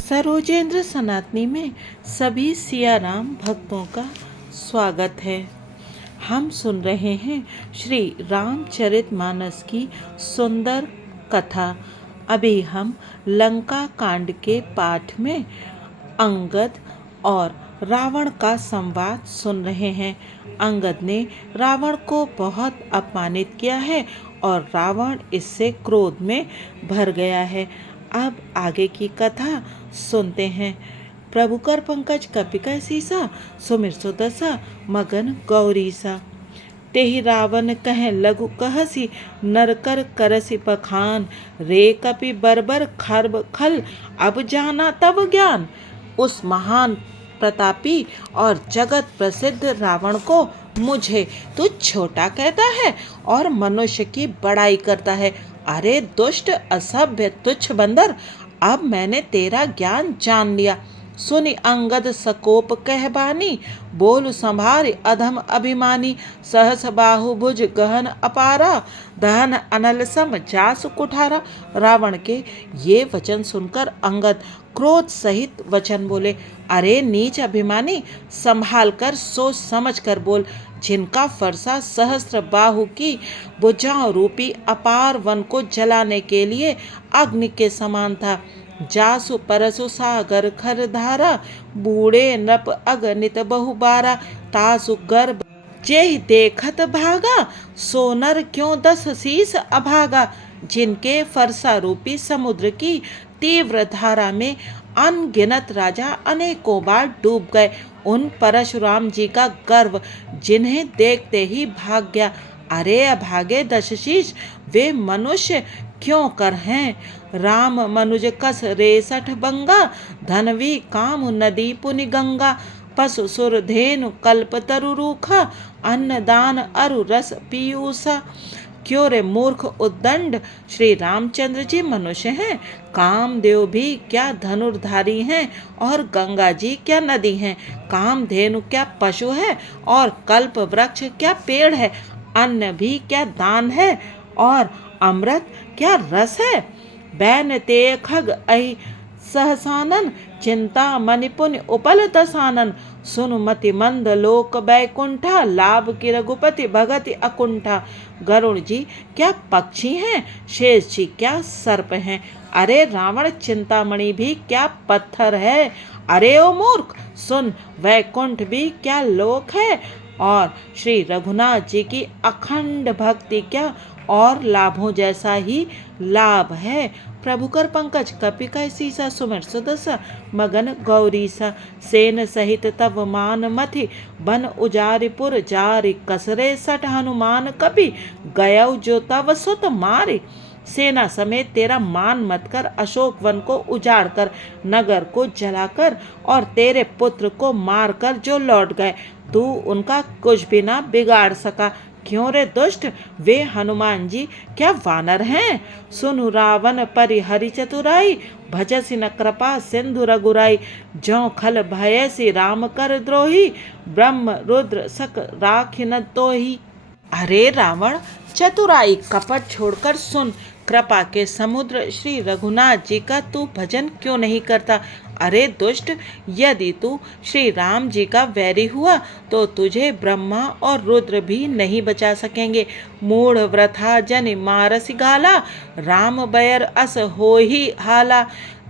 सरोजेंद्र सनातनी में सभी सियाराम भक्तों का स्वागत है। हम सुन रहे हैं श्री रामचरितमानस की सुंदर कथा। अभी हम लंका कांड के पाठ में अंगद और रावण का संवाद सुन रहे हैं। अंगद ने रावण को बहुत अपमानित किया है और रावण इससे क्रोध में भर गया है। अब आगे की कथा सुनते हैं। प्रभु कर पंकज कपिका सीसा सुमिर सुदसा मगन गौरीसा। तेहि रावण कह लघु कहसी नरकर करसी पखान रे कपि बरबर खर्ब खल अब जाना तब ज्ञान। उस महान प्रतापी और जगत प्रसिद्ध रावण को मुझे तू छोटा कहता है और मनुष्य की बड़ाई करता है। अरे दुष्ट असभ्य तुच्छ बंदर, अब मैंने तेरा ज्ञान जान लिया। सुनि अंगद सकोप कहबानी बोल संभार अधम अभिमानी सहस बाहुभुज गहन अपारा दहन अनल सम जासु कुठारा। रावण के ये वचन सुनकर अंगद क्रोध सहित वचन बोले, अरे नीच अभिमानी, संभाल कर सोच समझ कर बोल। जिनका फरसा सहस्त्र बाहु की भुजाओं रूपी अपार वन को जलाने के लिए अग्नि के समान था। जासु परसु सागर खर धारा बूढ़े नृप अगणित बहुबारा तासु गर्भ जेहि देखत भागा सोनर क्यों 10 शीस अभागा। जिनके फरसा रूपी समुद्र की तीव्र धारा में अनगिनत राजा अनेकों बार डूब गए, उन परशुराम जी का गर्व जिन्हें देखते ही भाग गया। अरे अभागे 10 शीश, वे मनुष्य क्यों कर हैं। राम मनुज कस रेसठ बंगा धनवी काम नदी पुनि गंगा। पशु सुर धेनु कल्प तरु रूखा अन्नदान अरु रस पीयूषा। क्यों रे मूर्ख उद्दंड, श्री रामचंद्र जी मनुष्य हैं, कामदेव भी क्या धनुर्धारी हैं और गंगा जी क्या नदी हैं। कामधेनु क्या पशु है और कल्प वृक्ष क्या पेड़ है। अन्न भी क्या दान है और अमृत क्या रस है। बैन ते खग अहि सहसानन चिंता मणिपुन उपल दसानन। सुनुमति मंद लोक बैकुंठा लाभ की रघुपति भगति अकुंठा। गरुण जी क्या पक्षी हैं, शेष जी क्या सर्प हैं। अरे रावण चिंतामणि भी क्या पत्थर है। अरे ओ मूर्ख सुन, वैकुंठ भी क्या लोक है और श्री रघुनाथ जी की अखंड भक्ति क्या और लाभों जैसा ही लाभ है। प्रभु कर पंकज कपिका सीसा सुमिर सुदसा मगन गौरीसा। सेन सहित तव मान मथि बन उजारिपुर जारि कसरे सठ हनुमान कपि गयौ जो तव सुत मारे। सेना समेत तेरा मान मत कर अशोक वन को उजाड़ कर नगर को जलाकर और तेरे पुत्र को मारकर जो लौट गए, तू उनका कुछ भी ना बिगाड़ सका। क्यों रे दुष्ट, वे हनुमान जी क्या वानर हैं। सुनु रावण परि हरि चतुराई भजसि न कृपा सिंधु रघुराई। ज्यों खल भयसि राम कर द्रोही ब्रह्म रुद्र सक राखि न तोही। अरे रावण, चतुराई कपट छोड़कर सुन, कृपा के समुद्र श्री रघुनाथ जी का तू भजन क्यों नहीं करता। अरे दुष्ट, यदि तू श्री राम जी का वैरी हुआ तो तुझे ब्रह्मा और रुद्र भी नहीं बचा सकेंगे। मूढ़ व्रथा जन मारसि गाला राम बैर अस होहि हाला।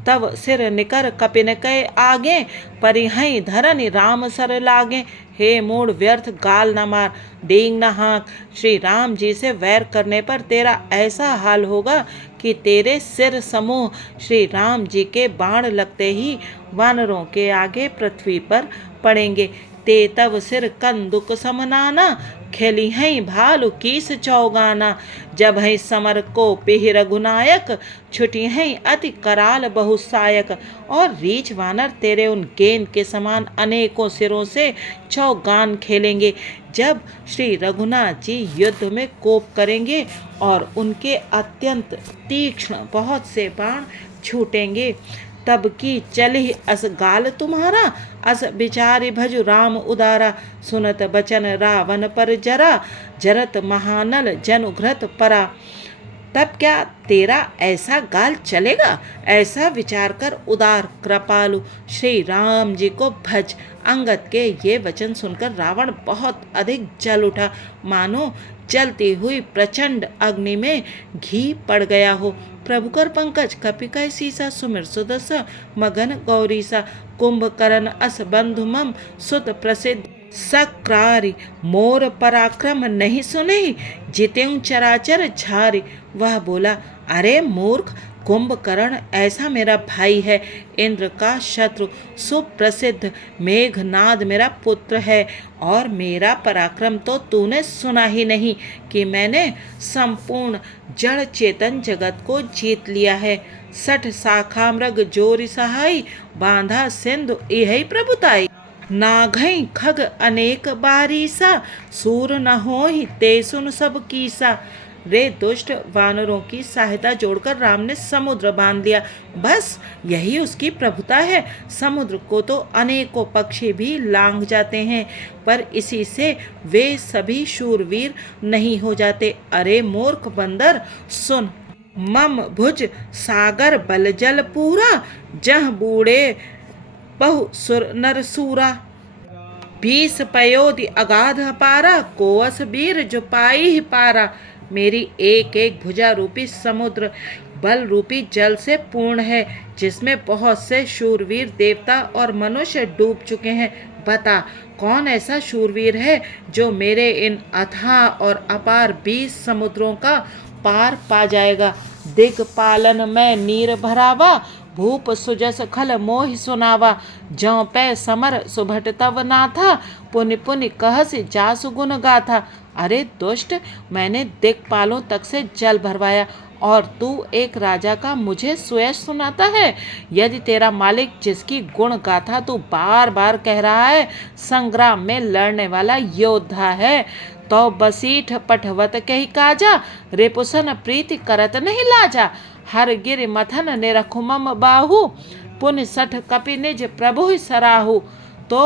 तब सिर निकर कपिन कै आगे परिहै धरनि राम सर लागे। हे मूढ़ व्यर्थ गाल न मार डींग न हाँक। श्री राम जी से वैर करने पर तेरा ऐसा हाल होगा कि तेरे सिर समूह श्री राम जी के बाण लगते ही वानरों के आगे पृथ्वी पर पड़ेंगे। ते तब सिर कंदुक समनाना खेली हैं भालू कीस चौगाना। जब है समर को पिहि रघुनायक छुटी हैं अति कराल बहुसायक। और रीछ वानर तेरे उन गेंद के समान अनेकों सिरों से चौगान खेलेंगे। जब श्री रघुनाथ जी युद्ध में कोप करेंगे और उनके अत्यंत तीक्ष्ण बहुत से बाण छूटेंगे, तब की चलहि अस गाल तुम्हारा अस बिचारी भजु राम उदारा। सुनत बचन रावण पर जरा जरत महानल जनु घृत परा। तब क्या तेरा ऐसा गाल चलेगा? ऐसा विचार कर उदार कृपालु श्री राम जी को भज। अंगद के ये वचन सुनकर रावण बहुत अधिक जल उठा, मानो जलती हुई प्रचंड अग्नि में घी पड़ गया हो। प्रभुकर पंकज कपिकय सीसा सुमिर सुदसा मगन गौरीसा कुंभकर्ण अस बंधु मम सुत प्रसिद्ध सक्रारी मोर पराक्रम नहीं सुने जितेऊ चराचर झारी। वह बोला, अरे मूर्ख कुंभकर्ण ऐसा मेरा भाई है, इंद्र का शत्रु सुप्रसिद्ध मेघनाद मेरा पुत्र है, और मेरा पराक्रम तो तूने सुना ही नहीं कि मैंने संपूर्ण जड़ चेतन जगत को जीत लिया है। 60 शाखा मृग जोरी सहाई बांधा सिंधु यही प्रभुताई। नाघई खग अनेक बारीसा सूर न होहि ते सुन सब कीसा। रे दुष्ट वानरों की सहायता जोड़कर राम ने समुद्र बांध लिया। बस यही उसकी प्रभुता है। समुद्र को तो अनेकों पक्षी भी लांघ जाते हैं, पर इसी से वे सभी शूरवीर नहीं हो जाते। अरे मूर्ख बंदर सुन, मम भुज सागर बल जल पूरा जह बूढ़े बहु सुर नर सूरा। 20 पयोधि अगाध अपारा कोअस वीर जो पाई ही पारा। मेरी एक एक भुजा रूपी समुद्र बल रूपी जल से पूर्ण है, जिसमें बहुत से शूरवीर देवता और मनुष्य डूब चुके हैं। बता कौन ऐसा शूरवीर है जो मेरे इन अथाह और अपार 20 समुद्रों का पार पा जाएगा। दिग्पालन में नीर भरावा भूप सुजस खल मोहि सुनावा। जौ पै समर सुभट तव नाथा पुनि पुनि कहसि जासु गुण गाथा। अरे दुष्ट, मैंने दिक्पालों तक से जल भरवाया और तू एक राजा का मुझे सुयश सुनाता है। यदि तेरा मालिक जिसकी गुण गाथा तू बार बार कह रहा है संग्राम में लड़ने वाला योद्धा है, तो बसीठ पठवत कही काजा रेपुसन प्रीति करत नहीं लाजा। हर गिर मथन निरखु मम बाहु पुनि सठ कपि निज प्रभु ही सराहु। तो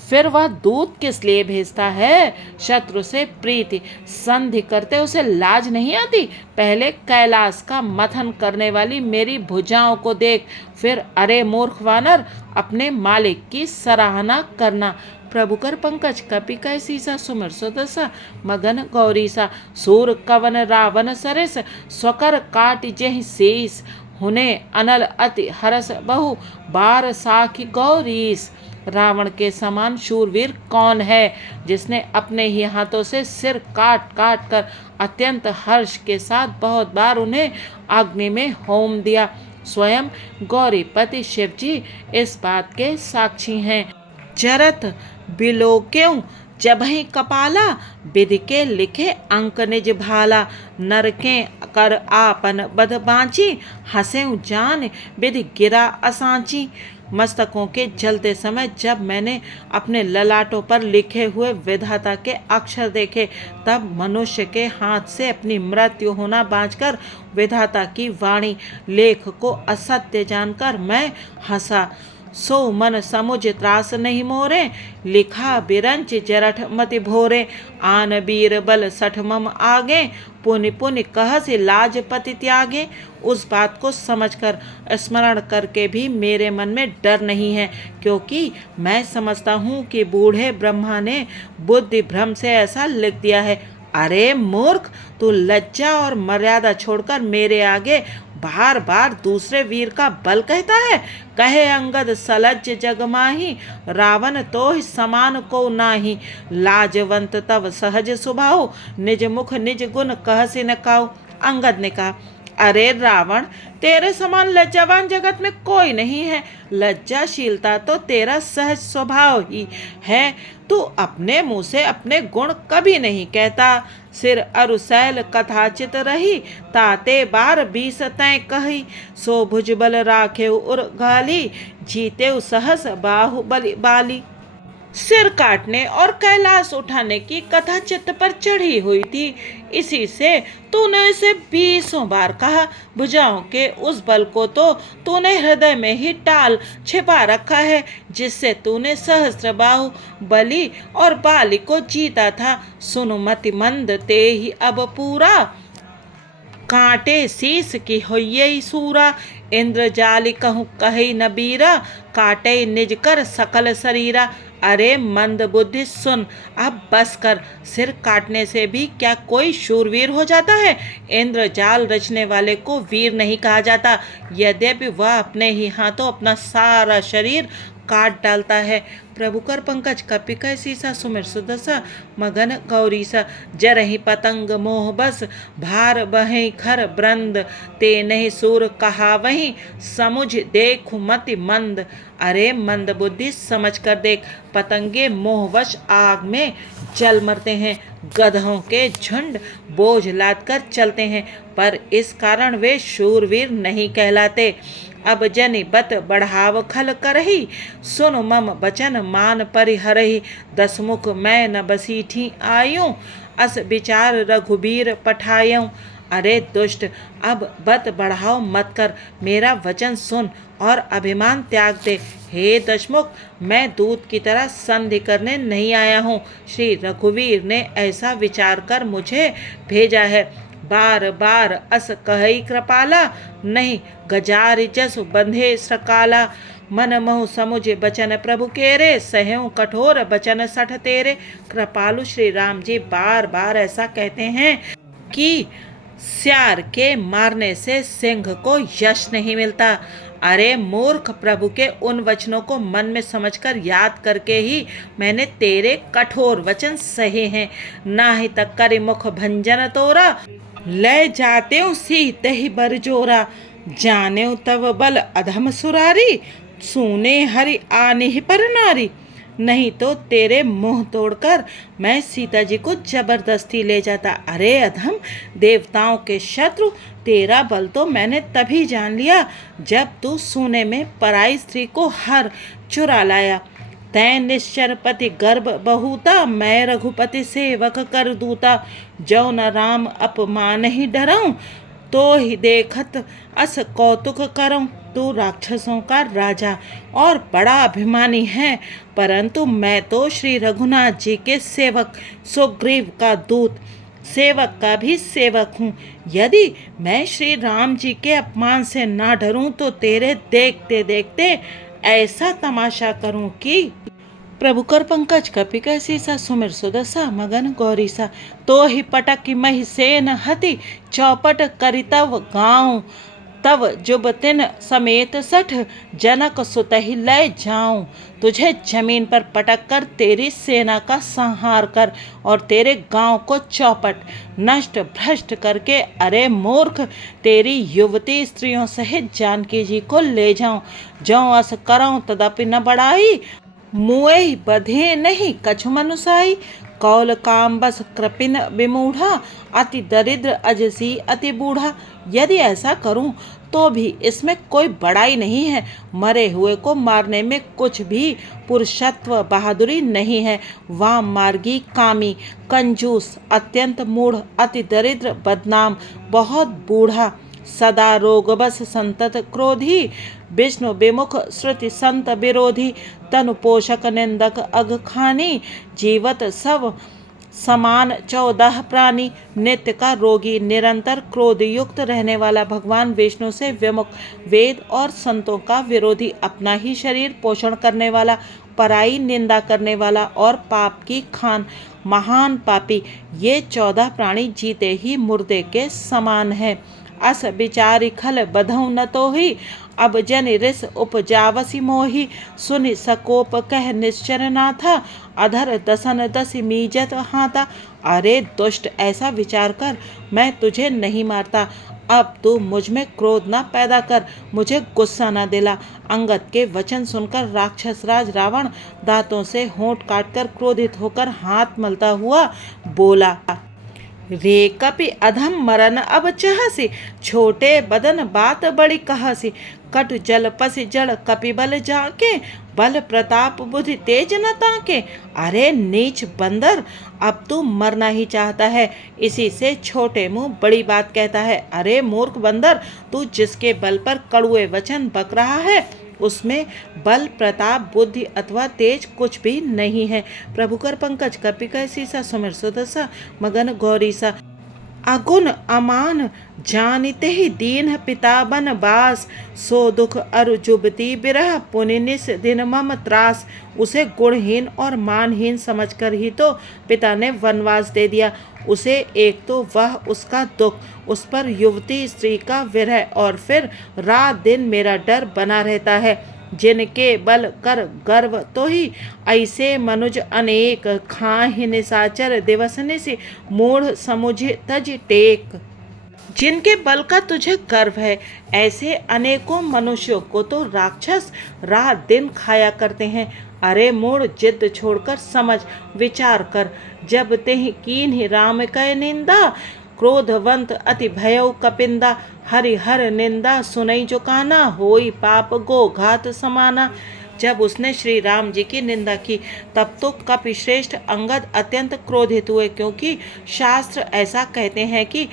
फिर वह दूत किस लिए भेजता है? शत्रु से प्रीति संधि करते उसे लाज नहीं आती? पहले कैलाश का मथन करने वाली मेरी भुजाओं को देख, फिर अरे मूर्ख वानर अपने मालिक की सराहना करना। प्रभुकर पंकज कपिकय सीसा सुमिर सुदसा मगन गौरीसा सूर कवन रावण सरेस स्वकर काट जेहि शेष। हुने अनल अति हरस बहु बार साखी गौरीस। रावण के समान शूरवीर कौन है जिसने अपने ही हाथों से सिर काट काट कर अत्यंत हर्ष के साथ बहुत बार उन्हें अग्नि में होम दिया। स्वयं गौरीपति शिव जी इस बात के साक्षी हैं। जरत बिलोक्यों जबहि कपाला विधि के लिखे अंक निज भाला। नरके कर आपन बध बाँची हंसेऊ जान विधि गिरा असांची। मस्तकों के जलते समय जब मैंने अपने ललाटों पर लिखे हुए विधाता के अक्षर देखे, तब मनुष्य के हाथ से अपनी मृत्यु होना बाँचकर विधाता की वाणी लेख को असत्य जानकर मैं हंसा। सो मन समुझ त्रास नहीं मोरे लिखा बिरंच जरठ मति भोरे। आन बीर बल सठ मम आगे पुनि पुनि कहसि लाज पति त्यागे। उस बात को समझकर स्मरण करके भी मेरे मन में डर नहीं है, क्योंकि मैं समझता हूँ कि बूढ़े ब्रह्मा ने बुद्धि भ्रम से ऐसा लिख दिया है। अरे मूर्ख, तू लज्जा और मर्यादा छोड़कर मेरे आगे बार बार दूसरे वीर का बल कहता है। कहे अंगद सलज्ज जग माही रावण तो ही समान को नाही। लाजवंत तव सहज स्वभाव निज मुख निज गुण कहसि न काऊ। अंगद ने कहा, अरे रावण, तेरे समान लज्जावान जगत में कोई नहीं है। लज्जाशीलता तो तेरा सहज स्वभाव ही है। तू अपने मुंह से अपने गुण कभी नहीं कहता। सिर अरुसैल कथाचित रही ताते बार 20 तय कही। सो भुजबल राखे उर गाली जीते सहस बाहुबली बाली। सिर काटने और कैलाश उठाने की कथा चित्त पर चढ़ी हुई थी, इसी से तूने इसे 20 बार कहा। भुजाओं के उस बल को तो तूने हृदय में ही टाल छिपा रखा है, जिससे तूने सहस्त्र बाहु बलि और बाली को जीता था। सुनुमति मंद ते ही अब पूरा कांटे शीस की होइये सूरा, इंद्रजाल कहूँ कही न बीरा, काटे निज कर सकल शरीरा। अरे मंद बुद्धि सुन, अब बस कर, सिर काटने से भी क्या कोई शूरवीर हो जाता है? इंद्रजाल रचने वाले को वीर नहीं कहा जाता, यद्यपि वह अपने ही हाथों अपना सारा शरीर काट डालता है। प्रभु कर पंकज कपि कह सीसा, सुमिर सुदसा मगन गौरीसा। जरहि पतंग मोह बस, भार बहि खर ब्रंद, ते नहीं सूर कहावहीं, समुझ देखु मति मंद। अरे मंद बुद्धि समझ कर देख, पतंगे मोहवश आग में जल मरते हैं, गधों के झुंड बोझ लाद कर चलते हैं, पर इस कारण वे शूरवीर नहीं कहलाते। अब जनि बत बढ़ाव खल करही, सुन मम बचन मान परिहरही। दसमुख मैं न बसीठी आयूं, अस विचार रघुबीर पठायूं। अरे दुष्ट, अब बत बढ़ाव मत कर, मेरा वचन सुन और अभिमान त्याग दे। हे दशमुख, मैं दूत की तरह संधि करने नहीं आया हूँ। श्री रघुवीर ने ऐसा विचार कर मुझे भेजा है। बार बार अस कहई कृपाला, नहीं गजार जस बंधे सकाला। मन महु समुझ बचन प्रभु केरे, सहयों कठोर बचन सठ तेरे। कृपालु श्री राम जी बार बार ऐसा कहते हैं कि सियार के मारने से सिंह को यश नहीं मिलता। अरे मूर्ख, प्रभु के उन वचनों को मन में समझकर याद करके ही मैंने तेरे कठोर वचन सहे हैं। ना ही तक कर मुख भंजन तोरा, ले जाते सीत ही बरजोरा। जाने तव बल अधम सुरारी, सुने हरि आने ही पर नारी। नहीं तो तेरे मुंह तोड़कर मैं सीता जी को जबरदस्ती ले जाता। अरे अधम, देवताओं के शत्रु, तेरा बल तो मैंने तभी जान लिया जब तू सोने में पराई स्त्री को हर चुरा लाया। तै निश्चर पति गर्भ बहुता, मैं रघुपति सेवक कर दूता। जो न राम अपमान ही डराऊं, तो ही देखत अस कौतुक करऊं। तू राक्षसों का राजा और बड़ा अभिमानी है, परंतु मैं तो श्री रघुनाथ जी के सेवक, सुग्रीव का दूत, सेवक का भी सेवक हूँ। यदि मैं श्री राम जी के अपमान से ना डरूं तो तेरे देखते देखते ऐसा तमाशा करूं कि प्रभु कर पंकज कपि कैसीसा, सुमिर सुदसा मगन गौरीसा। तो ही पटक मही सेन हति, चौपट करितव गाँव। तव जुबतिन समेत सठ, जनक सुतहि लय जाऊं। तुझे जमीन पर पटक कर तेरी सेना का संहार कर और तेरे गांव को चौपट नष्ट भ्रष्ट करके, अरे मूर्ख, तेरी युवती स्त्रियों सहित जानकी जी को ले जाऊं। जो अस करऊं तदपि न बढ़ाई, मुए बधे नहीं कछु मनुसाई। कौल काम बस कृपिन विमूढ़ा, अति दरिद्र अजसी अति बूढ़ा। यदि ऐसा करूं तो भी इसमें कोई बड़ाई नहीं है। मरे हुए को मारने में कुछ भी पुरुषत्व बहादुरी नहीं है। वाम मार्गी, कामी, कंजूस, अत्यंत मूढ़, अति दरिद्र, बदनाम, बहुत बूढ़ा, सदा रोग बस संतत क्रोधी, विष्णु विमुख श्रुति संत विरोधी, तनु पोषक निंदक अघ खानी, जीवत सब समान 14 प्राणी, नित्य का रोगी, निरंतर क्रोध युक्त रहने वाला, भगवान विष्णु से विमुख, वेद और संतों का विरोधी, अपना ही शरीर पोषण करने वाला, पराई निंदा करने वाला और पाप की खान, महान पापी, ये 14 प्राणी जीते ही मुर्दे के समान है। अस विचारी खल बधौ न तो ही, अब जन रिस उपजावसी मोही। सुनि सकोप कह निश्चर ना था, अधर दसन दस मीजत हाथा। अरे दुष्ट, ऐसा विचार कर, मैं तुझे नहीं मारता। अब तू मुझ में क्रोध ना पैदा कर, मुझे गुस्सा ना दिला। अंगद के वचन सुनकर राक्षस राज रावण दांतों से होंठ काटकर क्रोधित होकर हाथ मलता हुआ बोला, रे कपि अधम मरन अब चाहसी, छोटे बदन बात बड़ी कहसी। कटु जल पसि जड़ कपि बल जाके, बल प्रताप बुद्धि तेज न ताके। अरे नीच बंदर, अब तू मरना ही चाहता है, इसी से छोटे मुंह बड़ी बात कहता है। अरे मूर्ख बंदर, तू जिसके बल पर कड़ुए वचन बक रहा है, उसमें बल, प्रताप, बुद्धि अथवा तेज कुछ भी नहीं है। प्रभु कर पंकज कपि कह सीसा, सुमिर सुदसा मगन गौरीसा। अगुण अमान जानते ही दीन पिता बन बास, सो दुख अरु जुबती बिरह पुनिस दिन मम त्रास। उसे गुणहीन और मानहीन समझकर ही तो पिता ने वनवास दे दिया। उसे एक तो वह उसका दुख, उस पर युवती स्त्री का विरह, और फिर रात दिन मेरा डर बना रहता है। जिनके बल कर गर्व तो ही ऐसे मनुज अनेक, खाहि निशाचर दिवस निशि मूढ़ समुझ तज टेक। जिनके बल का तुझे गर्व है, ऐसे अनेकों मनुष्यों को तो राक्षस रात दिन खाया करते हैं। अरे मूढ़, जिद छोड़कर समझ विचार कर। जब तेहि कीन्हि राम कै निंदा, क्रोधवंत अति भयउ कपिंदा। हरि हर निंदा सुनई जो काना, होई पाप गो घात समाना। जब उसने श्री राम जी की निंदा की तब तो कपि श्रेष्ठ अंगद अत्यंत क्रोधित हुए, क्योंकि शास्त्र ऐसा कहते हैं कि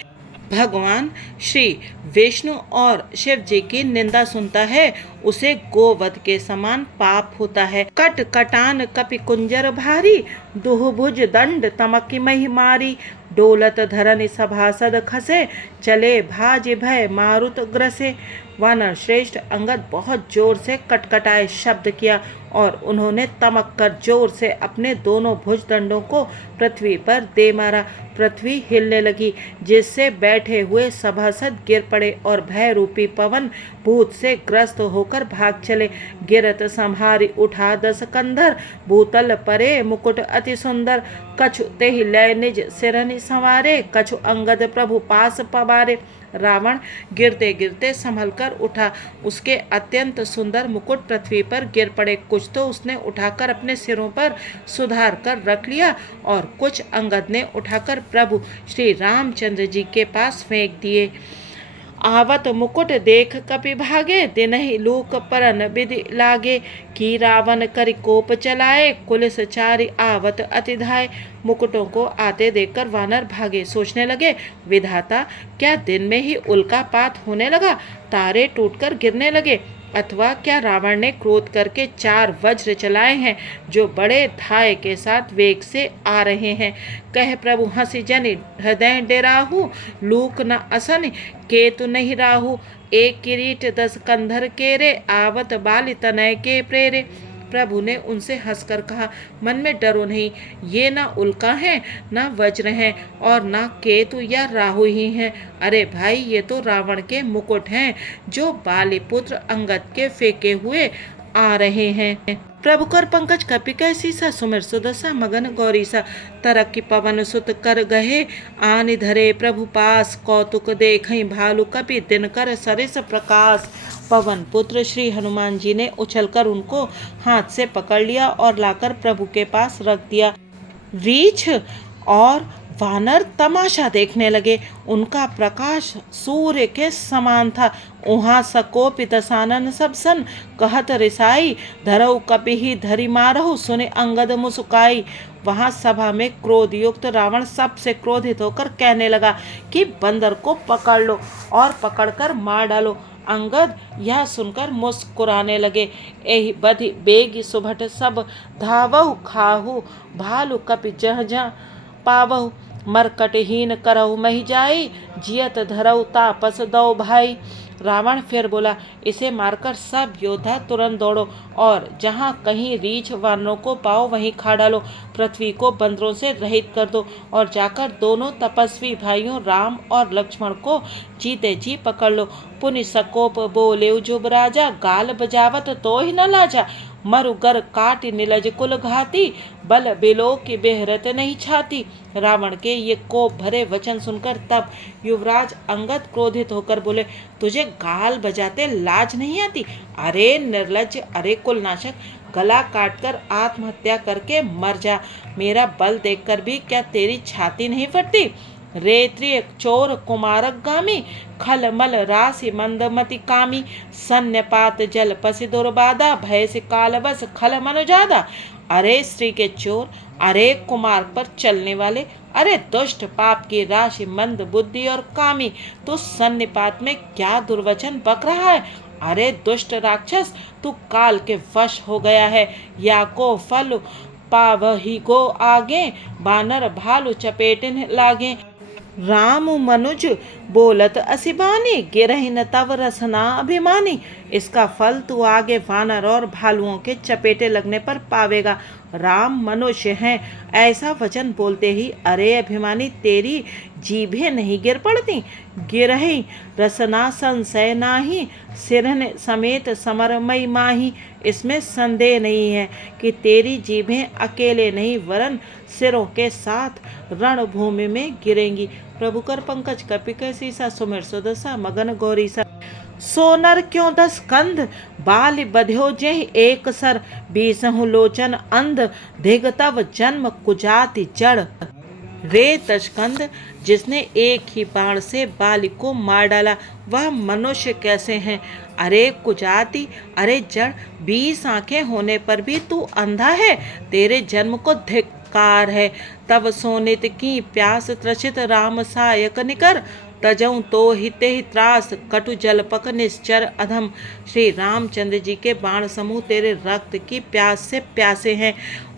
भगवान श्री विष्णु और शिव जी की निंदा सुनता है उसे गोवध के समान पाप होता है। कट कटान कपि कुंजर भारी, दुहभुज दंड तमकी मही मारी। डोलत धरन सभासद खसे, चले भाज भय मारुत ग्रसे। वानर श्रेष्ठ अंगद बहुत जोर से कटकटाए शब्द किया और उन्होंने तमक कर जोर से अपने दोनों भुजदंडों को पृथ्वी पर दे मारा। पृथ्वी हिलने लगी, जिससे बैठे हुए सभासद गिर पड़े और भय रूपी पवन भूत से ग्रस्त होकर भाग चले। गिरत संहारी उठा 10 कंधर, भूतल परे मुकुट अति सुंदर। कछु तेहि लय निज सिरनि संवारे, कछु अंगद प्रभु पास पवारे। रावण गिरते गिरते संभल कर उठा, उसके अत्यंत सुंदर मुकुट पृथ्वी पर गिर पड़े। कुछ तो उसने उठाकर अपने सिरों पर सुधार कर रख लिया और कुछ अंगद ने उठाकर प्रभु श्री रामचंद्र जी के पास फेंक दिए। आवत मुकुट देख कपि भागे, दिनहि लूक परन विधि लागे। की रावण करि कोप चलाए, कुलिस चारि आवत अति धाय। मुकुटों को आते देखकर वानर भागे, सोचने लगे, विधाता, क्या दिन में ही उल्कापात होने लगा, तारे टूटकर गिरने लगे, अथवा क्या रावण ने क्रोध करके 4 वज्र चलाए हैं जो बड़े धाय के साथ वेग से आ रहे हैं। कह प्रभु हंसी जनि हृदय डेराहू, लूक न असन केतु नहीं राहू। एक किरीट 10 कंधर केरे, आवत बाली तनय के प्रेरे। प्रभु ने उनसे हंसकर कहा, मन में डरो नहीं, ये ना उल्का हैं, ना वज्र हैं और ना केतु या राहु ही हैं। अरे भाई, ये तो रावण के मुकुट हैं जो बालीपुत्र अंगद के फेंके हुए आ रहे हैं। प्रभु कर पंकज कपि कैसी सा, सुमिर सुदशा मगन गौरी सा। तरक की पवन सुत कर गहे, आनि धरे प्रभु पास। कौतुक देखई भालु कपि, दिनकर सरिस प्रकाश। पवन पुत्र श्री हनुमान जी ने उछलकर उनको हाथ से पकड़ लिया और लाकर प्रभु के पास रख दिया। रीछ और वानर तमाशा देखने लगे। उनका प्रकाश सूर्य के समान था। उहाँ सकोपि दसानन सब सन, कहत रिसाई, धरऊ कपि ही धरि मारहु, सुने अंगद मुस्काई। वहां सभा में क्रोध युक्त रावण सबसे क्रोधित होकर कहने लगा कि बंदर को पकड़ लो और पकड़कर मार डालो। अंगद यह सुनकर मुस्कुराने लगे। एहि बधि बेगी सुभट सब, धावहु खाहु भालु कपि जह जह पावहु। मरकटहीन करहु मही जाई, जियत धरऊ तापस दो भाई। रावण फिर बोला, इसे मारकर सब योद्धा तुरंत दौड़ो और जहाँ कहीं रीछ वानरों को पाओ वहीं खा डालो। पृथ्वी को बंदरों से रहित कर दो और जाकर दोनों तपस्वी भाइयों राम और लक्ष्मण को जीते जी पकड़ लो। पुनि सकोप बोले जुबराजा, गाल बजावत तो ही न लाजा। मरुगर काट निलज कुल घाती, बल बिलो की बेहरत नहीं छाती। रावण के ये कोप भरे वचन सुनकर तब युवराज अंगद क्रोधित होकर बोले, तुझे गाल बजाते लाज नहीं आती? अरे निर्लज्ज, अरे कुलनाशक, गला काटकर आत्महत्या करके मर जा। मेरा बल देखकर भी क्या तेरी छाती नहीं फटती? रेत्रिय चोर कुमारक गामी, खलमल राशि मंदमति कामी। सन्यपात जल पसि दुर्बाधा, भय से कालवश खल मन जादा। अरे स्त्री के चोर, अरे कुमार पर चलने वाले, अरे दुष्ट पाप की राशि मंद बुद्धि और कामी, तो सन्निपात में क्या दुर्वचन बक रहा है? अरे दुष्ट राक्षस, तू काल के वश हो गया है। या को फल पावही गो आगे, बानर भालू चपेटन लागे। राम मनुज बोलत असिबानी, गिरहि न तव रसना अभिमानी। इसका फल तू आगे वानर और भालुओं के चपेटे लगने पर पावेगा। राम मनुष्य हैं ऐसा वचन बोलते ही अरे अभिमानी तेरी जीभें नहीं गिर पड़ती। गिरहि रसना संशय नाही, सिरहन समेत समरमई माही। इसमें संदेह नहीं है कि तेरी जीभें अकेले नहीं वरन सिरों के साथ रणभूमि में गिरेंगी। प्रभु कर पंकज कपिक सीसा, सुमिर सुदसा मगन गौरी सा। सोनर क्यों 10 कंध, बाल बध्यो जेहि एक सर। बीसहु लोचन अंध, धिग तव जन्म कुजाति जड़। रे तशकंद, जिसने एक ही बाण से बाली को मार डाला वह मनुष्य कैसे हैं। अरे कुजाति, अरे जड़, 20 आंखें होने पर भी तू अंधा है। तेरे जन्म को धिक्कार है। तब सोनित की प्यास त्रसित राम सायक निकर। तजऊ तो हिते ही त्रास, कटु जलपक निश्चर अधम। श्री रामचंद्र जी के बाण समूह तेरे रक्त की प्यास से प्यासे हैं,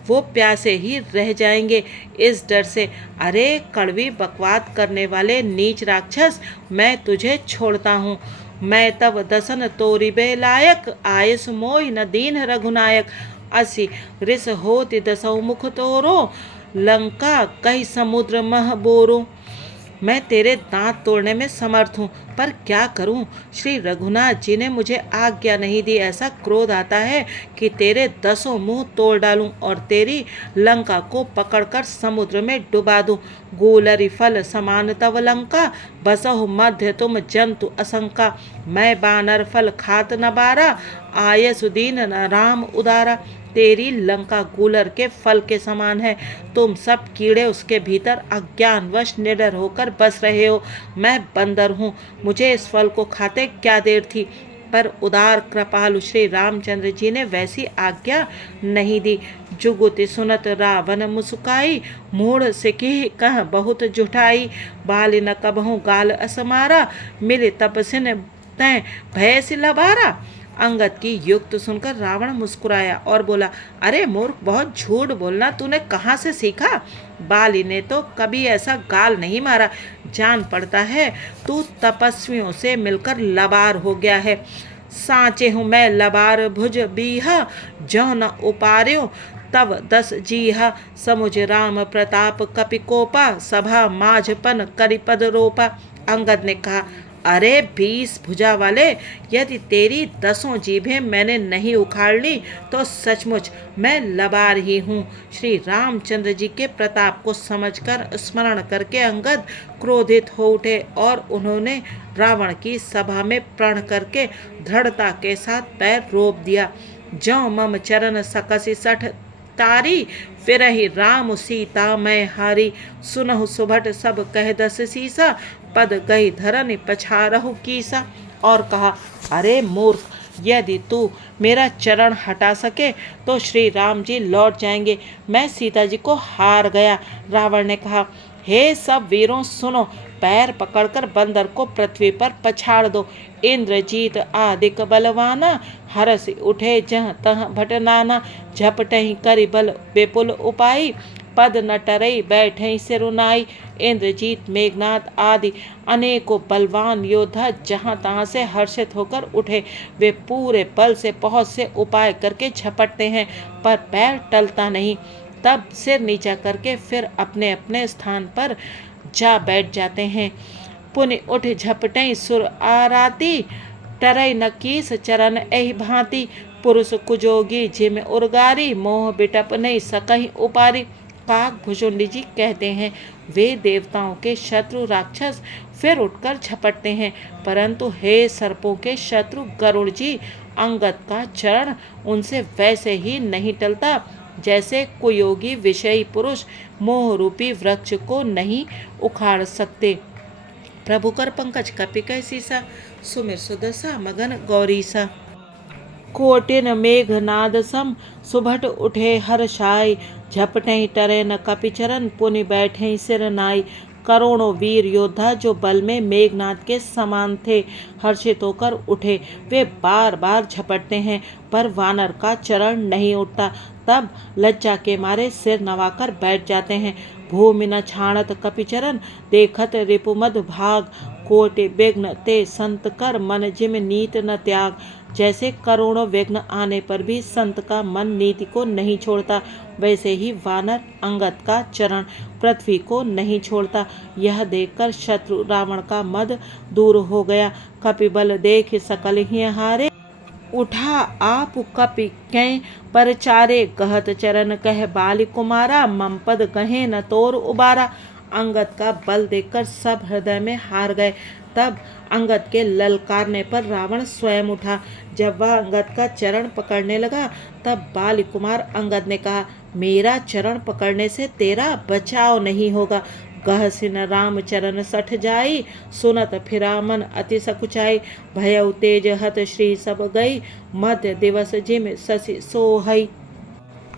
वो प्यासे ही रह जाएंगे इस डर से। अरे कड़वी बकवाद करने वाले नीच राक्षस, मैं तुझे छोड़ता हूँ। मैं तब दसन तोरिबे लायक, आयस मोहि न दीन रघुनायक। असी रिस होति दसौ मुख तोरो, लंका कही समुद्र मह बोरो। मैं तेरे दांत तोड़ने में समर्थ हूँ, पर क्या करूँ। श्री रघुनाथ जी ने मुझे आज्ञा नहीं दी। ऐसा क्रोध आता है कि तेरे 10 मुंह तोड़ डालूं और तेरी लंका को पकड़कर समुद्र में डुबा दूं। गूलरी फल समान तव लंका, बसहु मध्य तुम जंतु असंका। मैं बानर फल खात न बारा, आय सुदीन न राम उदारा। तेरी लंका गूलर के फल के समान है। तुम सब कीड़े उसके भीतर अज्ञानवश निडर होकर बस रहे हो। मैं बंदर हूँ, मुझे इस फल को खाते क्या देर थी। पर उदार कृपालु श्री रामचंद्र जी ने वैसी आज्ञा नहीं दी। जुगुति सुनत रावण मुस्काई, मूढ़ सिकहि कह बहुत जुठाई। बाल न कबहु गाल असमारा, मिले तपसिन तैं भय से लबारा। अंगद की युक्त सुनकर रावण मुस्कुराया और बोला, अरे मूर्ख, बहुत झूठ बोलना तूने कहाँ से सीखा। बाली ने तो कभी ऐसा गाल नहीं मारा। जान पड़ता है तू तपस्वियों से मिलकर लबार हो गया है। सांचे हूँ मैं लबार भुज बीहा, जो न उपार्यो तब 10 जीहा। समुझ राम प्रताप कपिकोपा, सभा माझपन करिपद रोपा। अंगद ने कहा, अरे 20 भुजा वाले, यदि तेरी 10 जीभें मैंने नहीं उखाड़ ली तो सचमुच मैं लबार ही हूँ। श्री रामचंद्र जी के प्रताप को समझकर स्मरण करके अंगद क्रोधित हो उठे और उन्होंने रावण की सभा में प्रण करके दृढ़ता के साथ पैर रोप दिया। जौ मम चरण सकसी सठ तारी, फिर ही राम सीता मैं हारी। सुनहु सुभट सब कह 10 सीसा, पद गई धरन पछारहु कीसा। और कहा, अरे मूर्ख, यदि तू मेरा चरण हटा सके तो श्री राम जी लौट जाएंगे। मैं सीता जी को हार गया। रावण ने कहा, हे सब वीरों सुनो, पैर पकड़कर बंदर को पृथ्वी पर पछाड़ दो। इंद्रजीत आदिक बलवाना, हरस उठे जह तह भटनाना। झपटहि करि बल विपुल उपाई, पद न टरई बैठई सिरुनाई। इंद्रजीत, मेघनाथ आदि अनेकों बलवान योद्धा जहाँ तहाँ से हर्षित होकर उठे। वे पूरे बल से बहुत से उपाय करके झपटते हैं, पर पैर टलता नहीं। तब सिर नीचा करके फिर अपने अपने स्थान पर जा बैठ जाते हैं। पुनि उठ झपटई सुर आराती, टरई न कीस चरण एहि भांति। पुरुष कुजोगी जिम उर्गारी, मोह बिटप नहीं सकहि उपारी। काक भुजुंडी जी कहते हैं, वे देवताओं के शत्रु राक्षस फिर उठकर झपटते हैं, परंतु हे सर्पों के शत्रु गरुड़ जी, अंगद का चरण उनसे वैसे ही नहीं टलता जैसे कुयोगी विषयी पुरुष मोह रूपी वृक्ष को नहीं उखाड़ सकते। प्रभु कर पंकज कपिक सीसा, सुमिर सुदसा मगन गौरीसा। कोटिन मेघनाद सम, सुभट उठे हर्षाई। झपटहि टरे न कपिचरन, पुनि बैठे सिर नाई। करोड़ों वीर योद्धा जो बल में मेघनाद के समान थे हर्षित होकर उठे। वे बार बार झपटते हैं पर वानर का चरण नहीं उठता। तब लज्जा के मारे सिर नवाकर बैठ जाते हैं। भूमि न छाणत कपिचरण देखत रिपुमद भाग। कोटि विघ्न ते संत कर मन जिम नीत न त्याग। जैसे करोड़ों विघ्न आने पर भी संत का मन नीति को नहीं छोड़ता, वैसे ही वानर अंगद का चरण पृथ्वी को नहीं छोड़ता। यह देखकर शत्रु रावण का मद दूर हो गया। कपिबल देख सकल ही हारे, उठा आप कपि कै परचारे। कहत चरण कह बाली कुमारा, मम पद कहे न तोर उबारा। अंगद का बल देखकर सब हृदय में हार गए। तब अंगद के ललकारने पर रावण स्वयं उठा। जब वह अंगद का चरण पकड़ने लगा तब बाली कुमार अंगद ने कहा, मेरा चरण पकड़ने से तेरा बचाव नहीं होगा। गहसिन राम चरण सठ जाई, सुनत फिरा मन अति सकुचाई। भयउ तेज हत श्री सब गई, मध्य दिवस जिम शशि सोहई।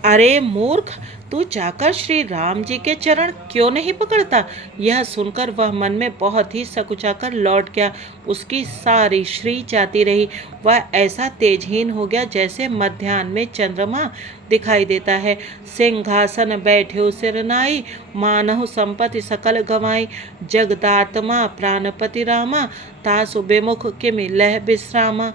अरे मूर्ख, तू जाकर श्री राम जी के चरण क्यों नहीं पकड़ता? यह सुनकर वह मन में बहुत ही सकुचाकर लौट गया। उसकी सारी श्री जाती रही। वह ऐसा तेजहीन हो गया जैसे मध्याह्न में चंद्रमा दिखाई देता है। सिंहासन बैठे सिर नाई, मानहु संपत्ति सकल गवाई। जगदात्मा प्राणपति रामा, तासु विमुख किमि लह विश्रामा।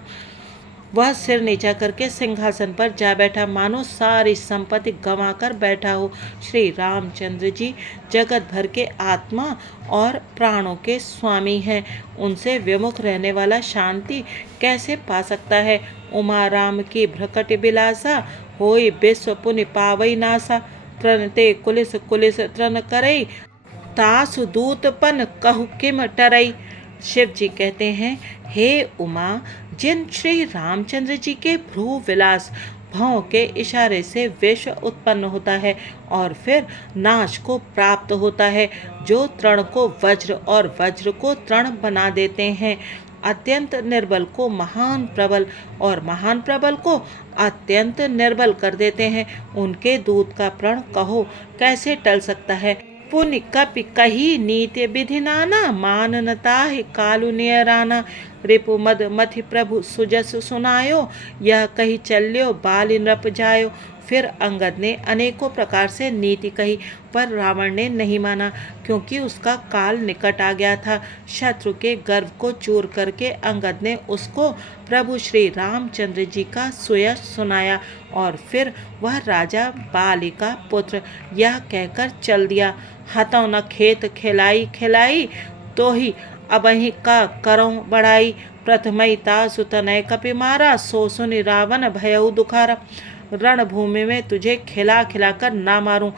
वह सिर नीचा करके सिंहासन पर जा बैठा, मानो सारी संपत्ति गंवा कर बैठा हो। श्री रामचंद्र जी जगत भर के आत्मा और प्राणों के स्वामी हैं। उनसे विमुख रहने वाला शांति कैसे पा सकता है? उमा राम की भ्रकट बिलासा, होई विश्व पुनि पावई नासा। तृण ते कुलिस कुलिस तृण करई, तासु दूतपन कहु किम टरई। शिव जी कहते हैं, हे उमा, जिन श्री रामचंद्र जी के भ्रू विलास भौं के इशारे से विश्व उत्पन्न होता है और फिर नाश को प्राप्त होता है, जो तृण को वज्र और वज्र को तृण बना देते हैं, अत्यंत निर्बल को महान प्रबल और महान प्रबल को अत्यंत निर्बल कर देते हैं, उनके दूत का प्रण कहो कैसे टल सकता है? पुण्य कपि कही नीति विधि नाना, माननता कालु नियराना। रिपु मद मथि प्रभु सुजस सुनायो, यह कही चल्यो बाली नृप जायो। फिर अंगद ने अनेकों प्रकार से नीति कही, पर रावण ने नहीं माना, क्योंकि उसका काल निकट आ गया था। शत्रु के गर्व को चूर करके अंगद ने उसको प्रभु श्री रामचंद्र जी का सुयश सुनाया और फिर वह राजा बाली का पुत्र यह कहकर चल दिया, हतौ न खेत खिलाई खिलाई, तो ही अबहि का करौं बढ़ाई। प्रथमई तासु तनय कपि मारा, सो सुनि रावण भयउ दुखारा। रणभूमि में तुझे खिला खिलाकर ना मारूं,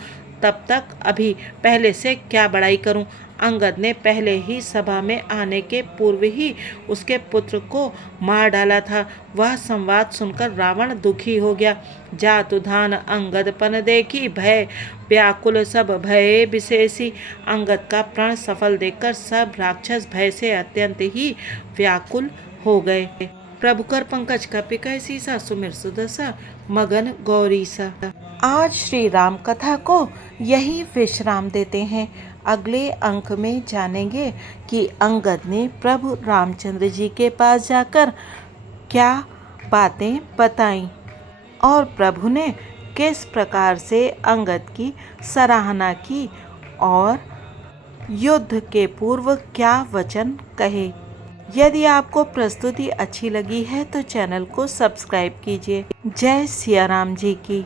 तब तक अभी पहले से क्या बड़ाई करूं। अंगद ने पहले ही सभा में आने के पूर्व ही उसके पुत्र को मार डाला था। वह संवाद सुनकर रावण दुखी हो गया। जातुधान अंगदपन देखी, भय व्याकुल सब भय विशेषी। अंगद का प्रण सफल देखकर सब राक्षस भय से अत्यंत ही व्याकुल हो गए। प्रभु कर पंकज का पिकय सीसा, सुमिर सुदशा मगन गौरीसा। आज श्री राम कथा को यही विश्राम देते हैं। अगले अंक में जानेंगे कि अंगद ने प्रभु रामचंद्र जी के पास जाकर क्या बातें बताईं और प्रभु ने किस प्रकार से अंगद की सराहना की और युद्ध के पूर्व क्या वचन कहे। यदि आपको प्रस्तुति अच्छी लगी है तो चैनल को सब्सक्राइब कीजिए। जय सिया राम जी की।